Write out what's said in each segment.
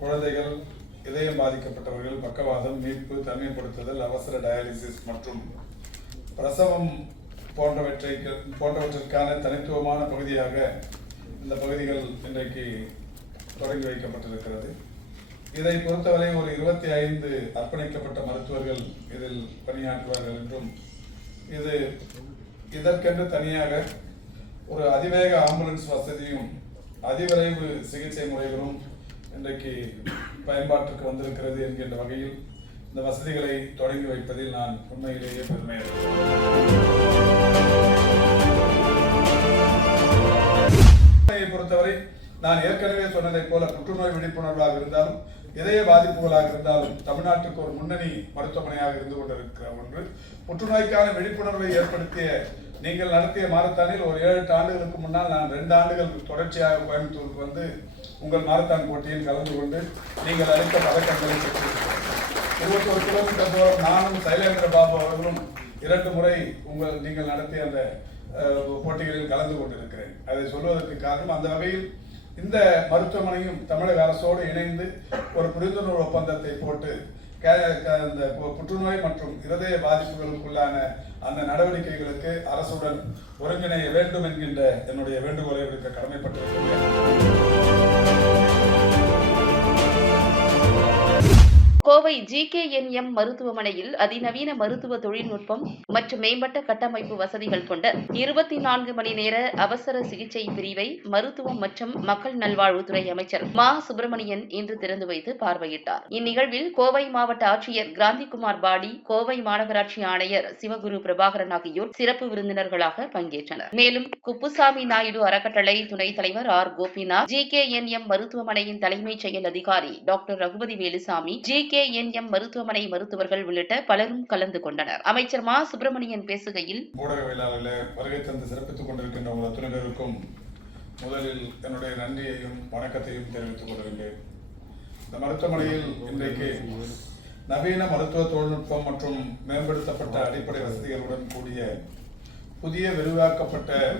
குழந்தைகள் இதயம் பாதிக்கப்பட்டவர்கள் பக்கவாதம் மீட்பு தனிமைப்படுத்துதல் அவசர டயாலிசிஸ் மற்றும் பிரசவம் போன்றவற்றை போன்றவற்றிற்கான தனித்துவமான பகுதியாக இந்த பகுதிகள் இன்றைக்கு தொடங்கி வைக்கப்பட்டிருக்கிறது. இதை பொறுத்தவரை ஒரு இருபத்தி ஐந்து அர்ப்பணிக்கப்பட்ட மருத்துவர்கள் இதில் பணியாற்றுவார்கள் என்றும் இது இதற்கென்று தனியாக ஒரு அதிவேக ஆம்புலன்ஸ் வசதியும் அதிவிரைவு சிகிச்சை முறைகளும் இன்றைக்கு பயன்பாட்டுக்கு வந்திருக்கிறது என்கின்ற வகையில் இந்த வசதிகளை தொடங்கி வைப்பதில் நான் உண்மையிலேயே பெருமை பொறுத்தவரை நான் ஏற்கனவே சொன்னதைப் போல புற்றுநோய் விழிப்புணர்வாக இருந்தாலும் இதய பாதிப்புகளாக இருந்தாலும் தமிழ்நாட்டுக்கு ஒரு முன்னணி மருத்துவமனையாக இருந்து கொண்டிருக்கிற ஒன்று. புற்றுநோய்க்கான விழிப்புணர்வை ஏற்படுத்திய நீங்கள் நடத்திய மாரத்தானில் ஒரு ஏழு எட்டு ஆண்டுகளுக்கு முன்னால் நான் ரெண்டு ஆண்டுகள் தொடர்ச்சியாக கோயம்புத்தூருக்கு வந்து உங்கள் மாரத்தான் போட்டியில் கலந்து கொண்டு நீங்கள் அளித்த பதக்கங்களை பெற்றிருக்கிறேன் இருபத்தொரு கிலோமீட்டர் தூரம் நானும் சைலேந்திர பாபு அவர்களும் இரண்டு முறை உங்கள் நீங்கள் நடத்திய அந்த போட்டிகளில் கலந்து கொண்டிருக்கிறேன். அதை சொல்வதற்கு காரணம் அந்த வகையில் இந்த மருத்துவமனையும் தமிழக அரசோடு இணைந்து ஒரு புரிந்துணர்வு ஒப்பந்தத்தை போட்டு கே- புற்றுநோய் மற்றும் இருதய பாதிப்புகளுக்குள்ளான அந்த நடவடிக்கைகளுக்கு அரசுடன் ஒருங்கிணைய வேண்டும் என்கின்ற என்னுடைய வேண்டுகோளை விடுக்க கடமைப்பட்டிருக்கிறேன். Kovai G K N M மருத்துவமனையில் அதிநவீன மருத்துவ தொழில்நுட்பம் மற்றும் மேம்பட்ட கட்டமைப்பு வசதிகள் கொண்ட இருபத்தி நான்கு மணி நேர அவசர சிகிச்சை பிரிவை மருத்துவம் மற்றும் மக்கள் நல்வாழ்வுத்துறை அமைச்சர் மா. சுப்பிரமணியன் இன்று திறந்து வைத்து பார்வையிட்டார். இந்நிகழ்வில் கோவை மாவட்ட ஆட்சியர் கிராந்திகுமார் பாடி கோவை மாநகராட்சி ஆணையர் சிவகுரு பிரபாகரன் ஆகியோர் சிறப்பு விருந்தினர்களாக பங்கேற்றனர். மேலும் குப்புசாமி நாயுடு அறக்கட்டளை துணைத் தலைவர் R. Gopinath G K N M மருத்துவமனையின் தலைமைச் செயல் அதிகாரி doctor Raghupathi Velusamy G M மருத்துவமனை மருத்துவர்கள் உள்ளிட்ட பலரும் கலந்து கொண்டனர். அமைச்சர் மா. சுப்பிரமணியன் பேசுகையில் ஊடகவியலாளர்களே வருகை தந்து சிறப்பித்துக் கொண்டிருக்கின்ற உங்கள் அத்துணை முதலில் என்னுடைய நன்றியையும் வணக்கத்தையும் தெரிவித்துக் கொள்கின்றேன். இந்த மருத்துவமனையில் இன்றைக்கு நவீன மருத்துவ தொழில்நுட்பம் மற்றும் மேம்படுத்தப்பட்ட அடிப்படை வசதிகளுடன் கூடிய புதிய விரிவாக்கப்பட்ட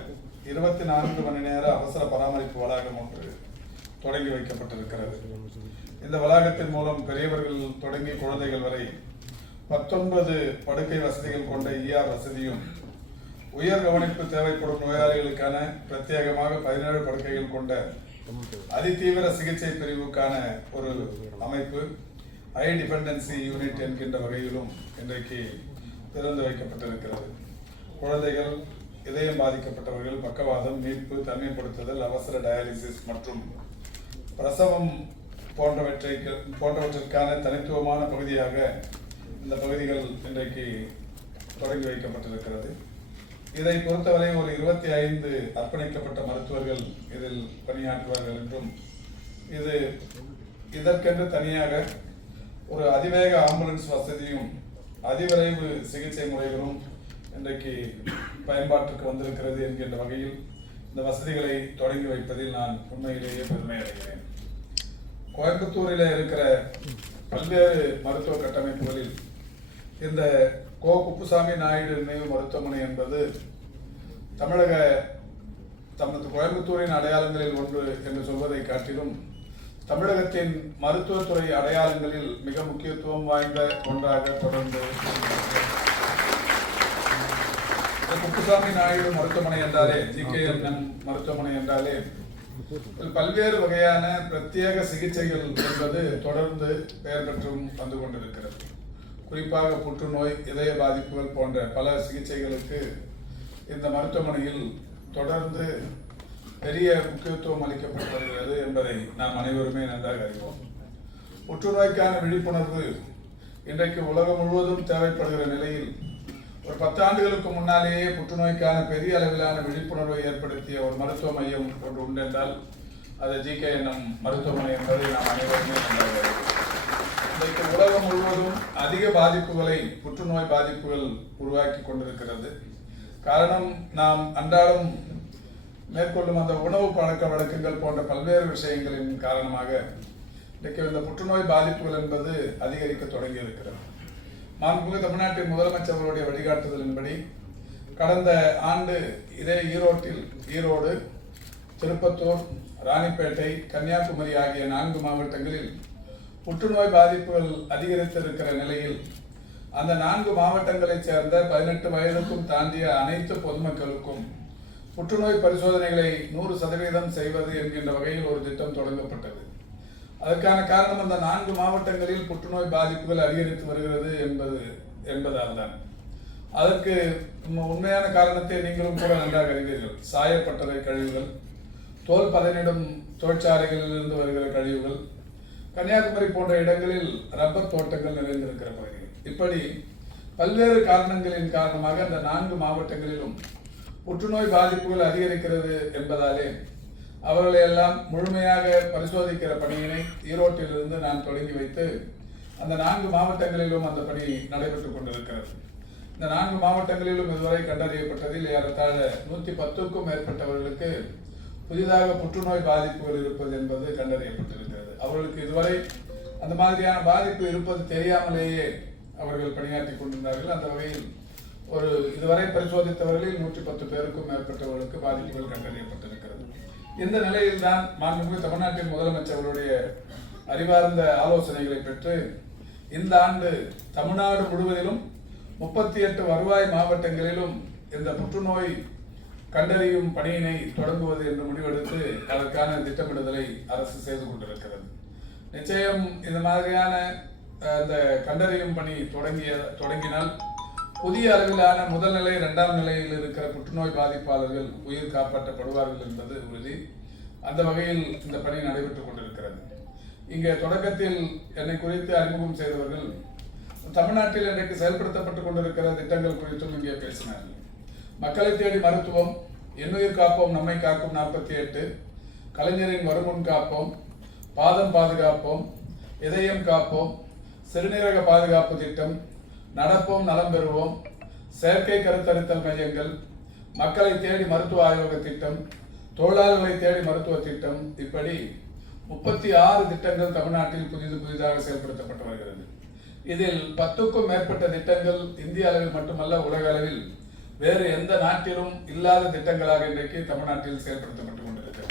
இருபத்தி நான்கு மணி நேர அவசர பராமரிப்பு வளாகம் ஒன்று தொடங்கி வைக்கப்பட்டிருக்கிறது. இந்த வளாகத்தின் மூலம் பெரியவர்கள் தொடங்கி குழந்தைகள் வரை பத்தொன்பது படுக்கை வசதிகள் கொண்ட இஆர் வசதியும் உயர் கவனிப்பு தேவைப்படும் நோயாளிகளுக்கான பிரத்யேகமாக பதினேழு படுக்கைகள் கொண்ட அதிதீவிர சிகிச்சை பிரிவுக்கான ஒரு அமைப்பு ஹை டிபெண்டன்சி யூனிட் என்கின்ற வகையிலும் இன்றைக்கு திறந்து வைக்கப்பட்டிருக்கிறது. குழந்தைகள் இதயம் பாதிக்கப்பட்டவர்கள் பக்கவாதம் மீட்பு தனிமைப்படுத்துதல் அவசர டயாலிசிஸ் மற்றும் பிரசவம் போன்றவற்றை போன்றவற்றிற்கான தனித்துவமான பகுதியாக இந்த பகுதிகள் இன்றைக்கு தொடங்கி வைக்கப்பட்டிருக்கிறது. இதை பொறுத்தவரை ஒரு இருபத்தி ஐந்து அர்ப்பணிக்கப்பட்ட மருத்துவர்கள் இதில் பணியாற்றுவார்கள் என்றும் இது இதற்கென்று தனியாக ஒரு அதிவேக ஆம்புலன்ஸ் வசதியும் அதிவிரைவு சிகிச்சை முறைகளும் இன்றைக்கு பயன்பாட்டுக்கு வந்திருக்கிறது என்கின்ற வகையில் இந்த வசதிகளை தொடங்கி வைப்பதில் நான் உண்மையிலேயே பெருமை அடைகிறேன். கோயம்புத்தூரில் இருக்கிற பல்வேறு மருத்துவ கட்டமைப்புகளில் இந்த கோ குப்புசாமி நாயுடு நினைவு மருத்துவமனை என்பது தமிழக தமது கோயம்புத்தூரின் அடையாளங்களில் ஒன்று என்று சொல்வதை காட்டிலும் தமிழகத்தின் மருத்துவத்துறை அடையாளங்களில் மிக முக்கியத்துவம் வாய்ந்த ஒன்றாக தொடர்ந்து குப்புசாமி நாயுடு மருத்துவமனை என்றாலே ஜிகேஎன்எம் மருத்துவமனை என்றாலே பல்வேறு வகையான பிரத்யேக சிகிச்சைகள் என்பது தொடர்ந்து பெயர் பெற்றும் வந்து கொண்டிருக்கிறது. குறிப்பாக புற்றுநோய் இதய பாதிப்புகள் போன்ற பல சிகிச்சைகளுக்கு இந்த மருத்துவமனையில் தொடர்ந்து பெரிய முக்கியத்துவம் அளிக்கப்பட்டு வருகிறது என்பதை நாம் அனைவருமே நன்றாக அறிவோம். புற்றுநோய்க்கான விழிப்புணர்வு இன்றைக்கு உலகம் முழுவதும் தேவைப்படுகிற நிலையில் ஒரு பத்தாண்டுகளுக்கு முன்னாலேயே புற்றுநோய்க்கான பெரிய அளவிலான விழிப்புணர்வை ஏற்படுத்திய ஒரு மருத்துவ மையம் ஒன்று உண்டென்றால் அது ஜிகேஎன்எம் மருத்துவமனை என்பதை நாம் அனைவருமே இன்றைக்கு உலகம் முழுவதும் அதிக பாதிப்புகளை புற்றுநோய் பாதிப்புகள் உருவாக்கி கொண்டிருக்கிறது. காரணம் நாம் அன்றாடம் மேற்கொள்ளும் அந்த உணவு பழக்க வழக்கங்கள் போன்ற பல்வேறு விஷயங்களின் காரணமாக இன்றைக்கு இந்த புற்றுநோய் பாதிப்புகள் என்பது அதிகரிக்க தொடங்கி இருக்கிறது மாண்புமிகு தமிழ்நாட்டின் முதலமைச்சர் அவருடைய வழிகாட்டுதலின்படி கடந்த ஆண்டு இதே ஈரோட்டில் ஈரோடு திருப்பத்தூர் ராணிப்பேட்டை கன்னியாகுமரி ஆகிய நான்கு மாவட்டங்களில் புற்றுநோய் பாதிப்புகள் அதிகரித்திருக்கிற நிலையில் அந்த நான்கு மாவட்டங்களைச் சேர்ந்த பதினெட்டு வயதுக்கும் தாண்டிய அனைத்து பொதுமக்களுக்கும் புற்றுநோய் பரிசோதனைகளை நூறு சதவீதம் செய்வது என்கின்ற வகையில் ஒரு திட்டம் தொடங்கப்பட்டது. அதற்கான காரணம் அந்த நான்கு மாவட்டங்களில் புற்றுநோய் பாதிப்புகள் அதிகரித்து வருகிறது என்பது என்பதால் தான் அதற்கு உண்மையான காரணத்தை நீங்களும் கூட நன்றாக அறிவீர்கள். சாயப்பட்டறை கழிவுகள் தோல் பதனிடும் தொழிற்சாலைகளில் இருந்து வருகிற கழிவுகள் கன்னியாகுமரி போன்ற இடங்களில் ரப்பர் தோட்டங்கள் நிறைந்திருக்கிற பகுதிகள் இப்படி பல்வேறு காரணங்களின் காரணமாக அந்த நான்கு மாவட்டங்களிலும் புற்றுநோய் பாதிப்புகள் அதிகரிக்கிறது என்பதாலே அவர்களை எல்லாம் முழுமையாக பரிசோதிக்கிற பணியினை ஈரோட்டிலிருந்து நான் தொடங்கி வைத்து அந்த நான்கு மாவட்டங்களிலும் அந்த பணி நடைபெற்றுக் கொண்டிருக்கிறது. இந்த நான்கு மாவட்டங்களிலும் இதுவரை கண்டறியப்பட்டதில் ஏறத்தாழ நூற்றி பத்துக்கும் மேற்பட்டவர்களுக்கு புதிதாக புற்றுநோய் பாதிப்புகள் இருப்பது என்பது கண்டறியப்பட்டிருக்கிறது. அவர்களுக்கு இதுவரை அந்த மாதிரியான பாதிப்பு இருப்பது தெரியாமலேயே அவர்கள் பணியாற்றி கொண்டிருந்தார்கள். அந்த வகையில் ஒரு இதுவரை பரிசோதித்தவர்களில் நூற்றி பத்து பேருக்கும் மேற்பட்டவர்களுக்கு பாதிப்புகள் கண்டறியப்பட்டிருக்கிறது. இந்த நிலையில்தான் மாண்புமிகு தமிழ்நாட்டின் முதலமைச்சர்களுடைய அறிவார்ந்த ஆலோசனைகளை பெற்று இந்த ஆண்டு தமிழ்நாடு முழுவதிலும் முப்பத்தி எட்டு வருவாய் மாவட்டங்களிலும் இந்த புற்றுநோய் கண்டறியும் பணியினை தொடங்குவது என்று முடிவெடுத்து அதற்கான திட்டமிடுதலை அரசு செய்து கொண்டிருக்கிறது. நிச்சயம் இந்த மாதிரியான அந்த இந்த கண்டறியும் பணி தொடங்கிய தொடங்கினால் புதிய அளவிலான முதல் நிலை இரண்டாம் நிலையில் இருக்கிற புற்றுநோய் பாதிப்பாளர்கள் உயிர் காப்பாற்றப்படுவார்கள் என்பது உறுதி. அந்த வகையில் இந்த பணி நடைபெற்றுக் கொண்டிருக்கிறது. இங்கே தொடக்கத்தில் என்னை குறித்து அறிமுகம் செய்தவர்கள் தமிழ்நாட்டில் இன்றைக்கு செயல்படுத்தப்பட்டுக் கொண்டிருக்கிற திட்டங்கள் குறித்தும் இங்கே பேசினார்கள். மக்களை தேடி மருத்துவம் எண்ணுயிர் காப்போம் நம்மை காக்கும் நாற்பத்தி எட்டு கலைஞரின் வருமுன் காப்போம் பாதம் பாதுகாப்போம் இதயம் காப்போம் சிறுநீரக பாதுகாப்பு திட்டம் நடப்போம் நலம் பெறுவோம். செயற்கை கருத்தரித்தல் மையங்கள் மக்களை தேடி மருத்துவ ஆய்வக திட்டம் தொழிலாளர்களை தேடி மருத்துவ திட்டம் இப்படி முப்பத்தி ஆறு திட்டங்கள் தமிழ்நாட்டில் புதிது புதிதாக செயல்படுத்தப்பட்டு வருகிறது. இதில் பத்துக்கும் மேற்பட்ட திட்டங்கள் இந்திய அளவில் மட்டுமல்ல உலக அளவில் வேறு எந்த நாட்டிலும் இல்லாத திட்டங்களாக இன்றைக்கு தமிழ்நாட்டில் செயல்படுத்தப்பட்டு கொண்டிருக்கிறது.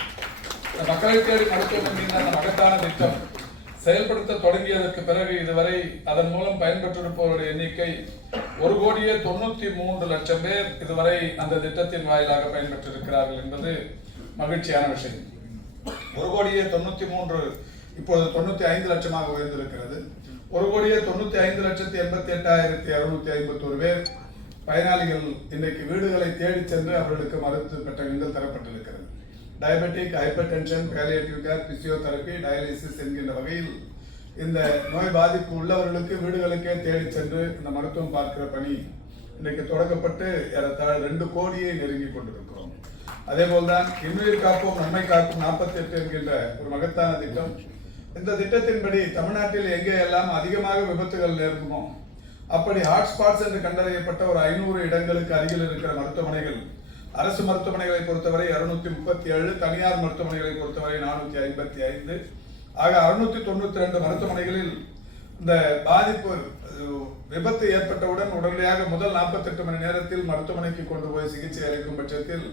இந்த மக்களை தேடி மருத்துவம் அந்த மகத்தான திட்டம் செயல்படுத்த தொடங்கியதற்கு பிறகு இதுவரை அதன் மூலம் பயன்பெற்றிருப்பவருடைய எண்ணிக்கை ஒரு கோடியே தொண்ணூத்தி மூன்று லட்சம் பேர் இதுவரை அந்த திட்டத்தின் வாயிலாக பயன்பெற்றிருக்கிறார்கள் என்பது மகிழ்ச்சியான விஷயம். ஒரு கோடியே தொண்ணூத்தி மூன்று இப்பொழுது தொண்ணூத்தி ஐந்து லட்சமாக உயர்ந்திருக்கிறது. ஒரு கோடியே தொண்ணூத்தி ஐந்து லட்சத்தி எண்பத்தி எட்டாயிரத்தி அறுநூத்தி ஐம்பத்தி ஒரு பேர் பயனாளிகள் இன்றைக்கு வீடுகளை தேடி சென்று அவர்களுக்கு மருத்துவ பெட்டகங்கள் தரப்பட்டிருக்கிறது. Diabetic hypertension palliative care physiotherapy dialysis என்கின்ற வகையில் இந்த நோய் பாதிப்பு உள்ளவர்களுக்கு வீடுகளுக்கே தேடி சென்று இந்த மருத்துவம் பார்க்கிற பணி இன்றைக்கு தொடங்கப்பட்டு ஏறத்தாழ ரெண்டு கோடியை நெருங்கி கொண்டிருக்கிறோம். அதே போல்தான் இன்னுயிர் காப்போம் நம்மை காக்கும் நாற்பத்தி எட்டு என்கின்ற ஒரு மகத்தான திட்டம். இந்த திட்டத்தின்படி தமிழ்நாட்டில் எங்கே எல்லாம் அதிகமாக விபத்துகள் நேர்க்குமோ அப்படி ஹாட்ஸ்பாட்ஸ் என்று கண்டறியப்பட்ட ஒரு ஐநூறு இடங்களுக்கு அருகில் இருக்கிற மருத்துவமனைகள் அரசு மருத்துவமனைகளை பொறுத்தவரை இருநூத்தி முப்பத்தி ஏழு தனியார் மருத்துவமனைகளை பொறுத்தவரை நானூத்தி ஐம்பத்தி ஐந்து. ஆக அறுநூத்தி தொண்ணூத்தி ரெண்டு மருத்துவமனைகளில் இந்த பாதிப்பு விபத்து ஏற்பட்டவுடன் உடனடியாக முதல் 48 மணி நேரத்தில் மருத்துவமனைக்கு கொண்டு போய் சிகிச்சை அளிக்கும் பட்சத்தில்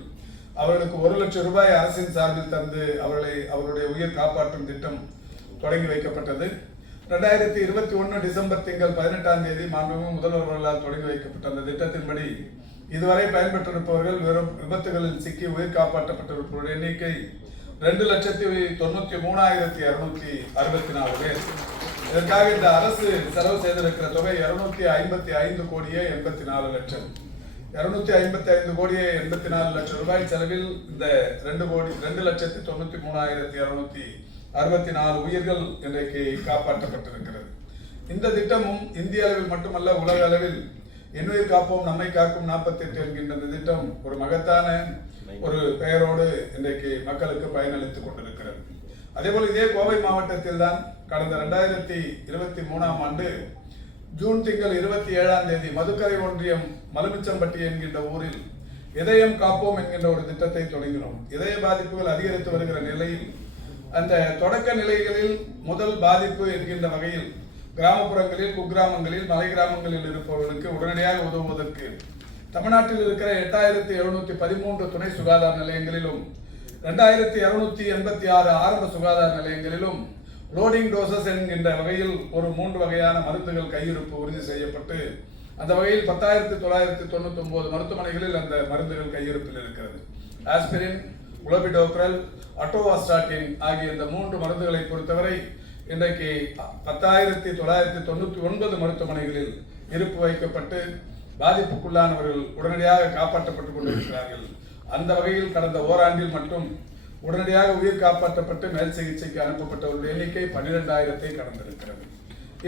அவர்களுக்கு ஒரு லட்சம் ரூபாய் அரசின் சார்பில் தந்து அவர்களை அவருடைய உயிர் காப்பாற்றும் திட்டம் தொடங்கி வைக்கப்பட்டது. ரெண்டாயிரத்தி இருபத்தி ஒன்று டிசம்பர் திங்கள் பதினெட்டாம் தேதி மாண்புமிகு முதல்வர்களால் தொடங்கி வைக்கப்பட்ட அந்த திட்டத்தின்படி இதுவரை பயன்பெற்றிருப்பவர்கள் வெறும் விபத்துகளில் சிக்கி உயிர் காப்பாற்றப்பட்டிருப்பவர்கள் எண்ணிக்கை ரெண்டு லட்சத்தி தொண்ணூத்தி மூணாயிரத்தி இருநூத்தி அறுபத்தி நாலு பேர். இதற்காக இந்த அரசு செலவு செய்திருக்கிற தொகை இருநூத்தி ஐம்பத்தி ஐந்து கோடியே எண்பத்தி நாலு லட்சம். இருநூத்தி ஐம்பத்தி ஐந்து கோடியே எண்பத்தி நாலு லட்சம் ரூபாய் செலவில் இந்த ரெண்டு கோடி ரெண்டு லட்சத்தி தொண்ணூத்தி மூணாயிரத்தி இருநூத்தி அறுபத்தி நாலு உயிர்கள் இன்றைக்கு காப்பாற்றப்பட்டிருக்கிறது. இந்த திட்டமும் இந்திய அளவில் மட்டுமல்ல உலக அளவில் என்னுயிர் காப்போம் நம்மை காக்கும் நாற்பத்தி எட்டு என்கின்ற இந்த திட்டம் ஒரு மகத்தான ஒரு பெயரோடு இன்றைக்கு மக்களுக்கு பயனளித்துக் கொண்டிருக்கிறது. அதேபோல் இதே கோவை மாவட்டத்தில் தான் கடந்த ரெண்டாயிரத்தி இருபத்தி மூணாம் ஆண்டு ஜூன் திங்கள் இருபத்தி ஏழாம் தேதி மதுக்கரை ஒன்றியம் மலுமிச்சம்பட்டி என்கின்ற ஊரில் இதயம் காப்போம் என்கின்ற ஒரு திட்டத்தை தொடங்கினோம். இதய பாதிப்புகள் அதிகரித்து வருகிற நிலையில் அந்த தொடக்க நிலைகளில் முதல் பாதிப்பு என்கின்ற வகையில் கிராமப்புறங்களில் குக்கிராமங்களில் மலை கிராமங்களில் இருப்பவர்களுக்கு உடனடியாக உதவுவதற்கு தமிழ்நாட்டில் இருக்கிற எட்டாயிரத்தி எழுநூத்தி பதிமூன்று துணை சுகாதார நிலையங்களிலும் ரெண்டாயிரத்தி இருநூத்தி எண்பத்தி ஆறு ஆரம்ப சுகாதார நிலையங்களிலும் லோடிங் டோசஸ் என்கின்ற வகையில் ஒரு மூன்று வகையான மருந்துகள் கையிருப்பு உறுதி செய்யப்பட்டு அந்த வகையில் பத்தாயிரத்தி தொள்ளாயிரத்தி தொண்ணூத்தி ஒன்பது மருத்துவமனைகளில் அந்த மருந்துகள் கையிருப்பில் இருக்கிறது. ஆஸ்பிரின் உலபிடோக்ரல் அட்டோவாஸ்டாட்டின் ஆகிய இந்த மூன்று மருந்துகளை பொறுத்தவரை இன்றைக்கு பத்தாயிரத்தி தொள்ளாயிரத்தி தொண்ணூற்றி ஒன்பது மருத்துவமனைகளில் இருப்பு வைக்கப்பட்டு பாதிப்புக்குள்ளானவர்கள் உடனடியாக காப்பாற்றப்பட்டுக் கொண்டிருக்கிறார்கள். அந்த வகையில் கடந்த ஓராண்டில் மட்டும் உடனடியாக உயிர் காப்பாற்றப்பட்டு மேல் சிகிச்சைக்கு அனுப்பப்பட்டவர்களுடைய எண்ணிக்கை பன்னிரெண்டாயிரத்தை கடந்திருக்கிறது.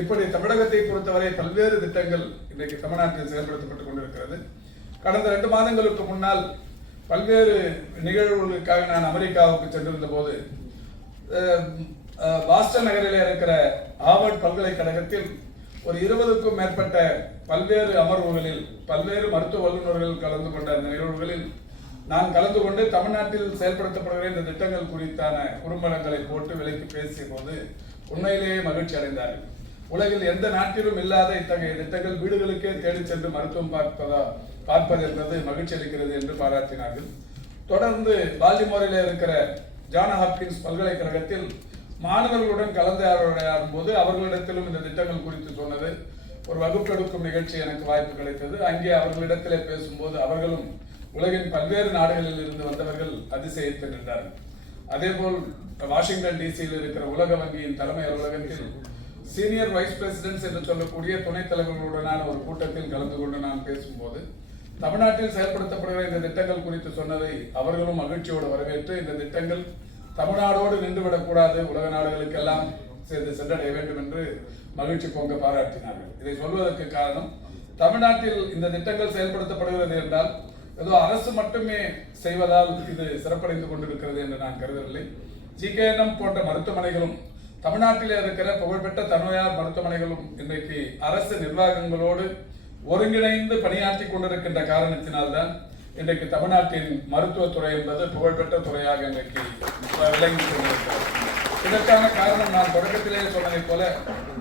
இப்படி தமிழகத்தை பொறுத்தவரை பல்வேறு திட்டங்கள் இன்றைக்கு தமிழ்நாட்டில் செயல்படுத்தப்பட்டுக் கொண்டிருக்கிறது. கடந்த ரெண்டு மாதங்களுக்கு முன்னால் பல்வேறு நிகழ்வுகளுக்காக நான் அமெரிக்காவுக்கு சென்றிருந்த போது பாஸ்டன் நகரில் இருக்கிற ஆவர்ட் பல்கலைக்கழகத்தில் ஒரு இருபதுக்கும் மேற்பட்ட பல்வேறு அமர்வுகளில் பல்வேறு மருத்துவ வல்லுநர்கள் கலந்து கொண்ட அந்த நிகழ்வுகளில் நான் கலந்து கொண்டு தமிழ்நாட்டில் செயல்படுத்தப்படுகிற இந்த திட்டங்கள் குறித்தான குறும்படங்களை போட்டு விலைக்கு பேசிய போது உண்மையிலேயே மகிழ்ச்சி அடைந்தார்கள். உலகில் எந்த நாட்டிலும் இல்லாத இத்தகைய திட்டங்கள் வீடுகளுக்கே தேடி சென்று மருத்துவம் பார்ப்பதா பார்ப்பது என்பது மகிழ்ச்சி அளிக்கிறது என்று பாராட்டினார்கள். தொடர்ந்து பால்டிமோரில் இருக்கிற ஜான் ஹாப்கின்ஸ் பல்கலைக்கழகத்தில் மாணவர்களுடன் கலந்துரையாடும் போது அவர்களிடத்திலும் இந்த திட்டங்கள் குறித்து சொன்னது ஒரு வகுப்பெடுக்கும் நிகழ்ச்சி எனக்கு வாய்ப்பு கிடைத்தது. அங்கே அவர்களிடத்திலே பேசும்போது அவர்களும் உலகின் பல்வேறு நாடுகளில் இருந்து வந்தவர்கள் அதிசயித்து நின்றார்கள். அதேபோல் வாஷிங்டன் டிசியில் இருக்கிற உலக வங்கியின் தலைமை அலுவலகத்தில் சீனியர் வைஸ் பிரசிடென்ட்ஸ் என்று சொல்லக்கூடிய துணைத் தலைவர்களுடனான ஒரு கூட்டத்தில் கலந்து கொண்டு நான் பேசும்போது தமிழ்நாட்டில் செயல்படுத்தப்படுகிற இந்த திட்டங்கள் குறித்து சொன்னதை அவர்களும் மகிழ்ச்சியோடு வரவேற்று இந்த திட்டங்கள் தமிழ்நாடோடு நின்றுவிடக்கூடாது. உலக நாடுகளுக்கெல்லாம் சேர்ந்து சென்றடைய வேண்டும் என்று மகிழ்ச்சி பொங்க பாராட்டினார்கள். இதை சொல்வதற்கு காரணம் தமிழ்நாட்டில் இந்த திட்டங்கள் செயல்படுத்தப்படுகிறது என்றால் ஏதோ அரசு மட்டுமே செய்வதால் இது சிறப்படைந்து கொண்டிருக்கிறது என்று நான் கருதவில்லை. ஜிகேஎன்எம் போன்ற மருத்துவமனைகளும் தமிழ்நாட்டில் இருக்கிற புகழ்பெற்ற தனியார் மருத்துவமனைகளும் இன்றைக்கு அரசு நிர்வாகங்களோடு ஒருங்கிணைந்து பணியாற்றி கொண்டிருக்கின்ற காரணத்தினால்தான் இன்றைக்கு தமிழ்நாட்டின் மருத்துவத்துறை என்பது புகழ்பெற்ற துறையாக இன்றைக்கு விளங்கி கொண்டிருக்கிறது. இதற்கான காரணம் நான் தொடக்கத்திலேயே சொன்னதைப் போல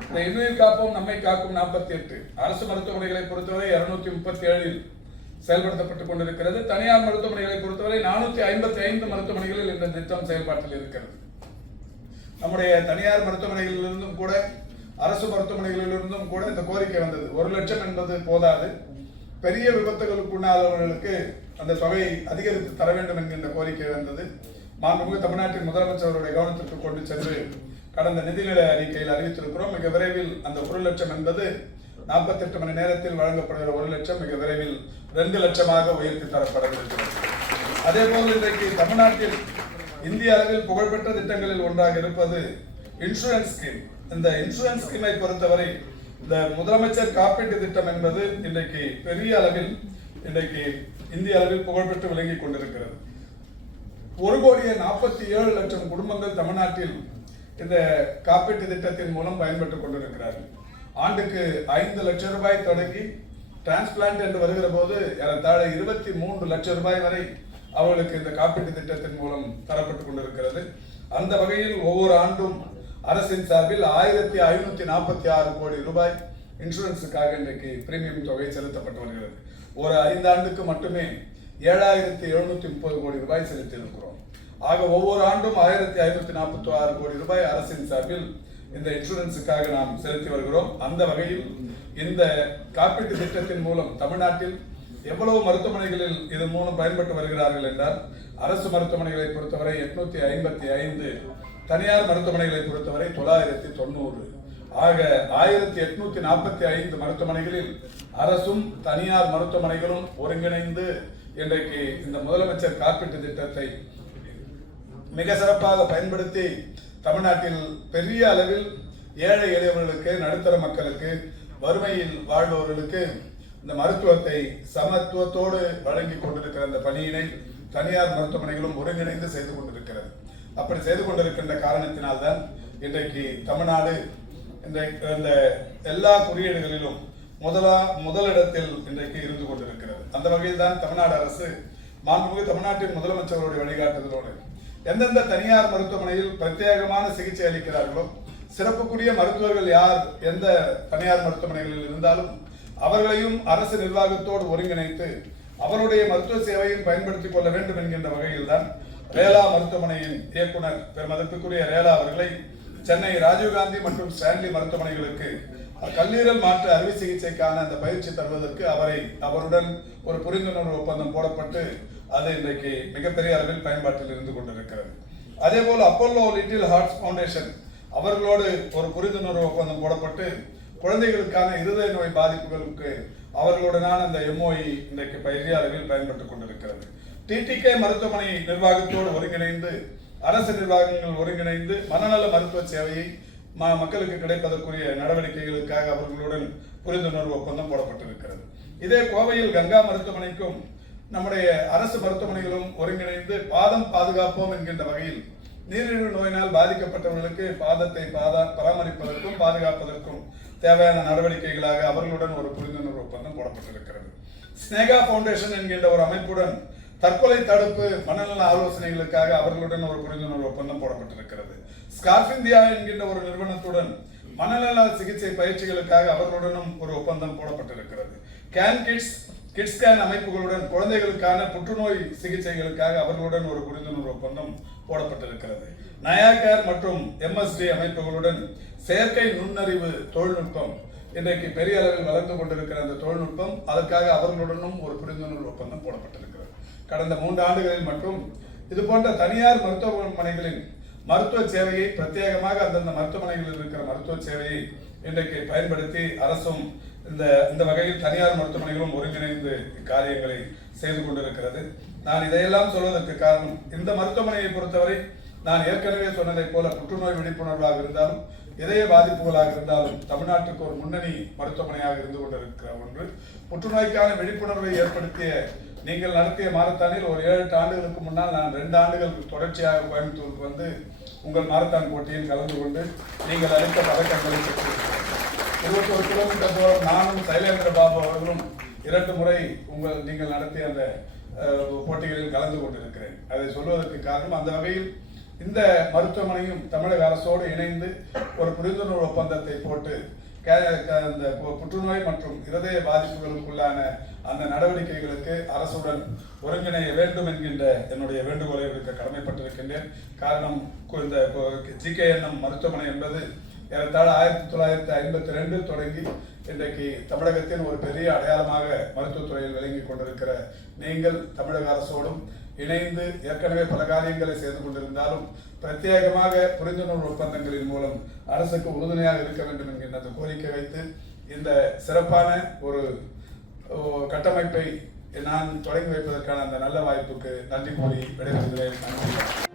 இந்த இன்னுயிர் காப்போம் நம்மை காக்கும் நாற்பத்தி எட்டு அரசு மருத்துவமனைகளை பொறுத்தவரை இருநூத்தி முப்பத்தி ஏழில் செயல்படுத்தப்பட்டுக் கொண்டிருக்கிறது. தனியார் மருத்துவமனைகளை பொறுத்தவரை நானூத்தி ஐம்பத்தி ஐந்து மருத்துவமனைகளில் இந்த திட்டம் செயல்பாட்டில் இருக்கிறது. நம்முடைய தனியார் மருத்துவமனைகளிலிருந்தும் கூட அரசு மருத்துவமனைகளிலிருந்தும் கூட இந்த கோரிக்கை வந்தது. ஒரு லட்சம் என்பது போதாது. பெரிய விபத்துகளுக்குள்ளாதவர்களுக்கு அந்த தொகையை அதிகரித்து தர வேண்டும் என்கின்ற கோரிக்கை வந்தது. மாண்புமிகு தமிழ்நாட்டின் முதலமைச்சருடைய கவனத்திற்கு கொண்டு சென்று கடந்த நிதிநிலை அறிக்கையில் அறிவித்திருக்கிறோம். மிக விரைவில் அந்த ஒரு லட்சம் என்பது நாற்பத்தெட்டு மணி நேரத்தில் வழங்கப்படுகிற ஒரு லட்சம் மிக விரைவில் ரெண்டு லட்சமாக உயர்த்தி தரப்படவிருக்கிறது. அதே போல் இன்றைக்கு தமிழ்நாட்டில் இந்திய அளவில் புகழ்பெற்ற திட்டங்களில் ஒன்றாக இருப்பது இன்சூரன்ஸ் ஸ்கீம். இந்த இன்சூரன்ஸ் ஸ்கீமை பொறுத்தவரை இந்த முதலமைச்சர் காப்பீட்டு திட்டம் என்பது இன்றைக்கு பெரிய அளவில் இன்றைக்கு இந்திய அளவில் புகழ்பெற்று விளங்கி கொண்டிருக்கிறது. ஒரு கோடியே நாற்பத்தி ஏழு லட்சம் குடும்பங்கள் தமிழ்நாட்டில் இந்த காப்பீட்டு திட்டத்தின் மூலம் பயன்பட்டுக் கொண்டிருக்கிறார்கள். ஆண்டுக்கு ஐந்து லட்சம் ரூபாய் தொடங்கி டிரான்ஸ்பிளான்ட் என்று வருகிற போது ஏறத்தாழ இருபத்தி மூன்று லட்சம் ரூபாய் வரை அவர்களுக்கு இந்த காப்பீட்டு திட்டத்தின் மூலம் தரப்பட்டுக் கொண்டிருக்கிறது. அந்த வகையில் ஒவ்வொரு ஆண்டும் அரசின் சார்பில் ஆயிரத்தி ஐநூத்தி நாற்பத்தி ஆறு கோடி ரூபாய் இன்சூரன்ஸுக்காக இன்றைக்கு பிரீமியம் தொகை செலுத்தப்பட்டு வருகிறது. ஒரு ஐந்தாண்டுக்கு மட்டுமே ஏழாயிரத்தி எழுநூத்தி முப்பது கோடி ரூபாய் செலுத்தியிருக்கிறோம். ஆக ஒவ்வொரு ஆண்டும் ஆயிரத்தி ஐநூத்தி நாற்பத்தி ஆறு கோடி ரூபாய் அரசின் சார்பில் இந்த இன்சூரன்ஸுக்காக நாம் செலுத்தி வருகிறோம். அந்த வகையில் இந்த காப்பீட்டு திட்டத்தின் மூலம் தமிழ்நாட்டில் எவ்வளவு மருத்துவமனைகளில் இதன் மூலம் பயன்பட்டு வருகிறார்கள் என்றால் அரசு மருத்துவமனைகளை பொறுத்தவரை எட்நூத்தி ஐம்பத்தி ஐந்து தனியார் மருத்துவமனைகளை பொறுத்தவரை தொள்ளாயிரத்தி தொண்ணூறு. ஆக ஆயிரத்தி எட்நூத்தி நாற்பத்தி ஐந்து மருத்துவமனைகளில் அரசும் தனியார் மருத்துவமனைகளும் ஒருங்கிணைந்து இன்றைக்கு இந்த முதலமைச்சர் காப்பீட்டு திட்டத்தை மிக சிறப்பாக பயன்படுத்தி தமிழ்நாட்டில் பெரிய அளவில் ஏழை எளியவர்களுக்கு நடுத்தர மக்களுக்கு வறுமையில் வாழ்பவர்களுக்கு இந்த மருத்துவத்தை சமத்துவத்தோடு வழங்கி கொண்டிருக்கிற அந்த பணியினை தனியார் மருத்துவமனைகளும் ஒருங்கிணைந்து செய்து கொண்டிருக்கிறது. அப்படி செய்து கொண்டிருக்கின்ற காரணத்தினால்தான் இன்றைக்கு தமிழ்நாடு இன்றைக்கு இந்த எல்லா குறியீடுகளிலும் முதலா முதலிடத்தில் இன்றைக்கு இருந்து கொண்டிருக்கிறது. அந்த வகையில் தான் தமிழ்நாடு அரசு மாண்புமிகு தமிழ்நாட்டின் முதலமைச்சருடைய வழிகாட்டுதலோடு எந்தெந்த தனியார் மருத்துவமனையில் பிரத்யேகமான சிகிச்சை அளிக்கிறார்களோ சிறப்புக்குரிய மருத்துவர்கள் யார் எந்த தனியார் மருத்துவமனைகளில் இருந்தாலும் அவர்களையும் அரசு நிர்வாகத்தோடு ஒருங்கிணைத்து அவருடைய மருத்துவ சேவையும் பயன்படுத்திக் கொள்ள வேண்டும் என்கின்ற வகையில்தான் ரேலா மருத்துவமனையின் இயக்குனர் பெருமதிப்புக்குரிய ரேலா அவர்களை சென்னை ராஜீவ்காந்தி மற்றும் ஸ்டான்லி மருத்துவமனைகளுக்கு கல்லீரல் மாற்று அறுவை சிகிச்சைக்கான அந்த பயிற்சி தருவதற்கு அவரை அவருடன் ஒரு புரிந்துணர்வு ஒப்பந்தம் போடப்பட்டு அது இன்றைக்கு மிகப்பெரிய அளவில் பயன்பாட்டில் இருந்து கொண்டிருக்கிறது. அதே போல் அப்போல்லோ லிட்டில் ஹார்ட்ஸ் ஃபவுண்டேஷன் அவர்களோடு ஒரு புரிந்துணர்வு ஒப்பந்தம் போடப்பட்டு குழந்தைகளுக்கான இருதய நோய் பாதிப்புகளுக்கு அவர்களுடனான அந்த எம்ஓஇ இன்றைக்கு பெரிய அளவில் பயன்பட்டு கொண்டிருக்கிறது. டிடிகே மருத்துவமனை நிர்வாகத்தோடு ஒருங்கிணைந்து அரசு நிர்வாகங்கள் ஒருங்கிணைந்து மனநல மருத்துவ சேவையை மா மக்களுக்கு கிடைப்பதற்குரிய நடவடிக்கைகளுக்காக அவர்களுடன் புரிந்துணர்வு ஒப்பந்தம் போடப்பட்டிருக்கிறது. இதே கோவையில் கங்கா மருத்துவமனைக்கும் நம்முடைய அரசு மருத்துவமனைகளும் ஒருங்கிணைந்து பாதம் பாதுகாப்போம் என்கின்ற வகையில் நீரிழிவு நோயினால் பாதிக்கப்பட்டவர்களுக்கு பாதத்தை பாதா பராமரிப்பதற்கும் பாதுகாப்பதற்கும் தேவையான நடவடிக்கைகளாக அவர்களுடன் ஒரு புரிந்துணர்வு ஒப்பந்தம் போடப்பட்டிருக்கிறது. ஸ்னேகா ஃபவுண்டேஷன் என்கின்ற ஒரு அமைப்புடன் தற்கொலை தடுப்பு மனநல ஆலோசனைகளுக்காக அவர்களுடன் ஒரு புரிந்துணர்வு ஒப்பந்தம் போடப்பட்டிருக்கிறது. ஸ்கார்ஃப் இந்தியா என்கின்ற ஒரு நிறுவனத்துடன் மனநல சிகிச்சை பயிற்சிகளுக்காக அவர்களுடனும் ஒரு ஒப்பந்தம் போடப்பட்டிருக்கிறது. கேன் கிட்ஸ் கிட்ஸ் கேன் அமைப்புகளுடன் குழந்தைகளுக்கான புற்றுநோய் சிகிச்சைகளுக்காக அவர்களுடன் ஒரு புரிந்துணர்வு ஒப்பந்தம் போடப்பட்டிருக்கிறது. நயாகேர் மற்றும் எம்எஸ்டி அமைப்புகளுடன் செயற்கை நுண்ணறிவு தொழில்நுட்பம் இன்றைக்கு பெரிய அளவில் வளர்ந்து கொண்டிருக்கிற அந்த தொழில்நுட்பம் அதற்காக அவர்களுடனும் ஒரு புரிந்துணர்வு ஒப்பந்தம் போடப்பட்டிருக்கிறது. கடந்த மூன்று ஆண்டுகளில் மட்டும் இது போன்ற தனியார் மருத்துவமனைகளின் மருத்துவ சேவையை பிரத்யேகமாக அந்தந்த மருத்துவமனைகளில் இருக்கிற மருத்துவ சேவையை இன்றைக்கு பயன்படுத்தி அரசும் இந்த இந்த வகையில் தனியார் மருத்துவமனைகளும் ஒருங்கிணைந்து காரியங்களை செய்து கொண்டிருக்கிறது. நான் இதையெல்லாம் சொல்வதற்கு காரணம் இந்த மருத்துவமனையை பொறுத்தவரை நான் ஏற்கனவே சொன்னதைப் போல புற்றுநோய் விழிப்புணர்வாக இருந்தாலும் இதய பாதிப்புகளாக இருந்தாலும் தமிழ்நாட்டுக்கு ஒரு முன்னணி மருத்துவமனையாக இருந்து கொண்டிருக்கிற ஒன்று. புற்றுநோய்க்கான விழிப்புணர்வை ஏற்படுத்திய நீங்கள் நடத்திய மாரத்தானில் ஒரு ஏழு எட்டு ஆண்டுகளுக்கு முன்னால் நான் ரெண்டு ஆண்டுகள் தொடர்ச்சியாக கோயம்புத்தூருக்கு வந்து உங்கள் மாரத்தான் போட்டியில் கலந்து கொண்டு நீங்கள் அளித்த பதக்கங்களை பெற்றிருக்கிறேன். இருபத்தொரு கிலோமீட்டர் தூரம் நானும் சைலேந்திர பாபு அவர்களும் இரண்டு முறை உங்கள் நீங்கள் நடத்திய அந்த போட்டிகளில் கலந்து கொண்டிருக்கிறேன். அதை சொல்வதற்கு காரணம் அந்த வகையில் இந்த மருத்துவமனையும் தமிழக அரசோடு இணைந்து ஒரு புரிந்துணர்வு ஒப்பந்தத்தை போட்டு கே- க- அந்த புற்றுநோய் மற்றும் இருதய பாதிப்புகளுக்குள்ளான அந்த நடவடிக்கைகளுக்கு அரசுடன் ஒருங்கிணைய வேண்டும் என்கின்ற என்னுடைய வேண்டுகோளை விடுக்க கடமைப்பட்டிருக்கின்றேன். காரணம் இந்த ஜிகேஎன்எம் மருத்துவமனை என்பது ஏறத்தாழ ஆயிரத்தி தொள்ளாயிரத்தி ஐம்பத்தி ரெண்டு தொடங்கி இன்றைக்கு தமிழகத்தின் ஒரு பெரிய அடையாளமாக மருத்துவத்துறையில் விளங்கி கொண்டிருக்கிற நீங்கள் தமிழக அரசோடும் இணைந்து ஏற்கனவே பல காரியங்களை செய்து கொண்டிருந்தாலும் பிரத்யேகமாக புரிந்துணர்வு ஒப்பந்தங்களின் மூலம் அரசுக்கு உறுதுணையாக இருக்க வேண்டும் என்கின்ற அந்த கோரிக்கை வைத்து இந்த சிறப்பான ஒரு கட்டமைப்பை நான் தொடங்கி வைப்பதற்கான அந்த நல்ல வாய்ப்புக்கு நன்றி கூறி விடைபெறுகிறேன். நன்றி.